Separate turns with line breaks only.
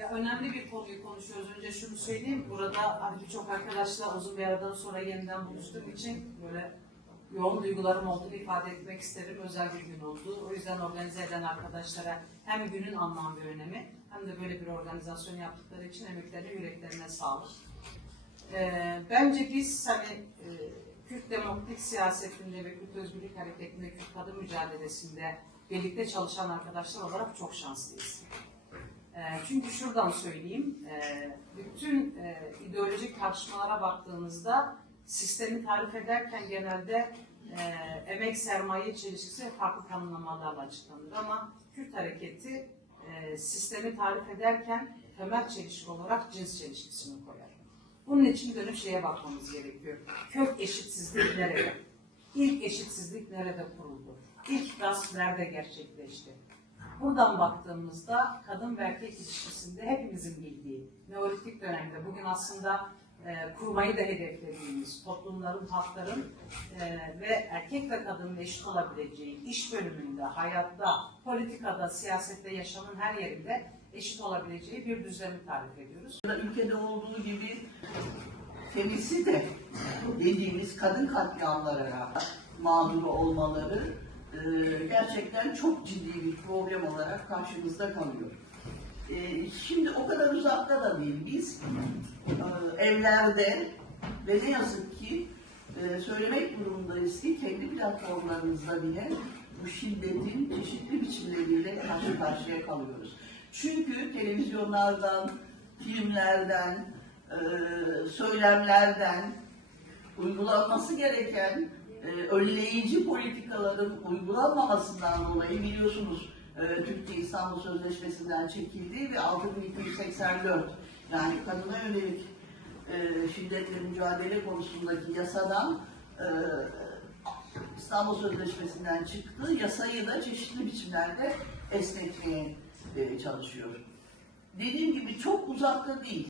Ya önemli bir konuyu konuşuyoruz. Önce şunu söyleyeyim. Burada hani birçok arkadaşla uzun bir aradan sonra yeniden buluştuğum için böyle yoğun duygularım olduğunu ifade etmek isterim. Özel bir gün oldu. O yüzden organize eden arkadaşlara hem günün anlam ve önemi hem de böyle bir organizasyon yaptıkları için emeklerine, yüreklerine sağlık. Ee, bence biz hani e, Kürt demokratik siyasetinde ve Kürt özgürlük hareketinde, Kürt kadın mücadelesinde birlikte çalışan arkadaşlar olarak çok şanslıyız. Çünkü şuradan söyleyeyim, e, bütün e, ideolojik tartışmalara baktığımızda sistemi tarif ederken genelde e, emek sermaye çelişkisi farklı tanımlamalarla açıklanır. Ama Kürt hareketi e, sistemi tarif ederken temel çelişki olarak cins çelişkisini koyar. Bunun için dönüp şeye bakmamız gerekiyor. Kök eşitsizlik nerede? İlk eşitsizlik nerede kuruldu? İlk gasp nerede gerçekleşti? Buradan baktığımızda kadın ve erkek ilişkisinde hepimizin bildiği Neolitik dönemde bugün aslında e, kurmayı da hedeflediğimiz toplumların, halkların e, ve erkek ve kadının eşit olabileceği iş bölümünde, hayatta, politikada, siyasette, yaşamın her yerinde eşit olabileceği bir düzlemi tarif ediyoruz.
ülkede olduğu gibi femisi de dediğimiz kadın katliamlara mağdur olmaları e, gerçekten çok ciddi bir problem olarak karşımızda kalıyor. E, şimdi o kadar uzakta da değil biz e, evlerde ve ne yazık ki e, söylemek durumundayız ki kendi platformlarımızda bile bu şiddetin çeşitli biçimleriyle karşı karşıya kalıyoruz. Çünkü televizyonlardan, filmlerden, e, söylemlerden uygulanması gereken e, önleyici politikaların uygulanmamasından dolayı biliyorsunuz e, Türkiye İstanbul Sözleşmesi'nden çekildi ve 6284 yani kadına yönelik e, şiddetle mücadele konusundaki yasadan e, İstanbul Sözleşmesi'nden çıktı. Yasayı da çeşitli biçimlerde esnetmeye e, çalışıyor. Dediğim gibi çok uzakta değil.